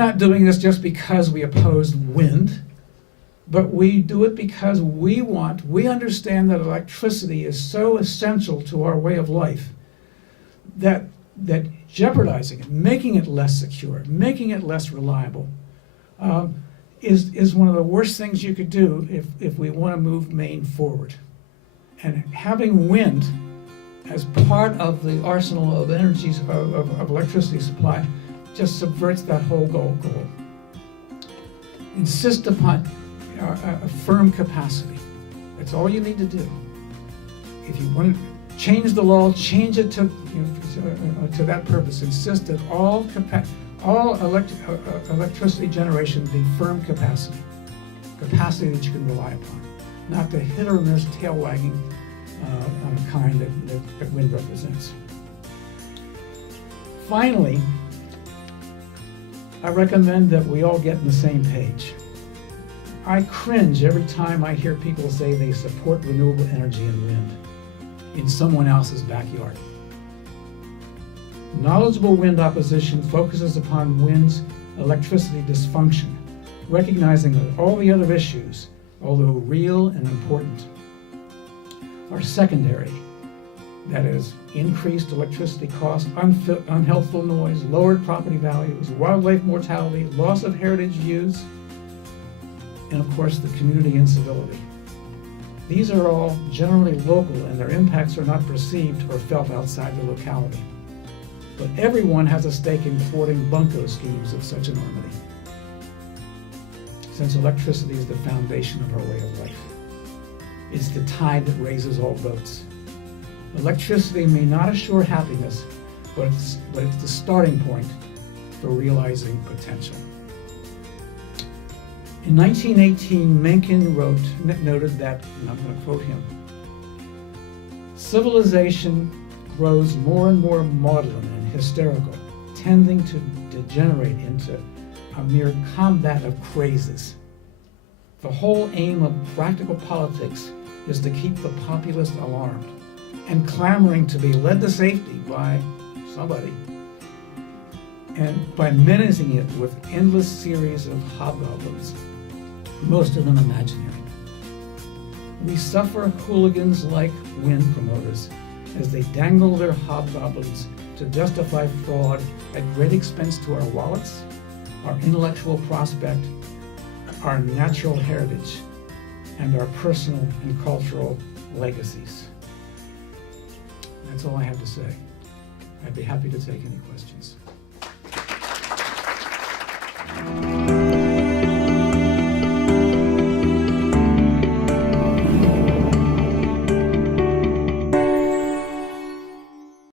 not doing this just because we oppose wind, but we do it because we understand that electricity is so essential to our way of life that jeopardizing it, making it less secure, making it less reliable, is one of the worst things you could do if we want to move Maine forward. And having wind as part of the arsenal of energies of electricity supply just subverts that whole goal. Insist upon a firm capacity. That's all you need to do. If you want to change the law, change it to that purpose. Insist that all electricity generation be firm capacity that you can rely upon, not the hit or miss, tail wagging kind that wind represents. Finally, I recommend that we all get on the same page. I cringe every time I hear people say they support renewable energy and wind in someone else's backyard. Knowledgeable wind opposition focuses upon wind's electricity dysfunction, recognizing that all the other issues, although real and important, are secondary. That is, increased electricity costs, unhealthful noise, lowered property values, wildlife mortality, loss of heritage views, and of course the community incivility. These are all generally local and their impacts are not perceived or felt outside the locality. But everyone has a stake in thwarting bunco schemes of such enormity, since electricity is the foundation of our way of life. It's the tide that raises all boats. Electricity may not assure happiness, but it's the starting point for realizing potential. In 1918, Mencken noted that, and I'm going to quote him, civilization grows more and more maudlin and hysterical, tending to degenerate into a mere combat of crazes. The whole aim of practical politics is to keep the populace alarmed and clamoring to be led to safety by somebody, and by menacing it with endless series of hobgoblins, most of them imaginary. We suffer hooligans like wind promoters as they dangle their hobgoblins to justify fraud at great expense to our wallets, our intellectual prospect, our natural heritage, and our personal and cultural legacies. That's all I have to say. I'd be happy to take any questions.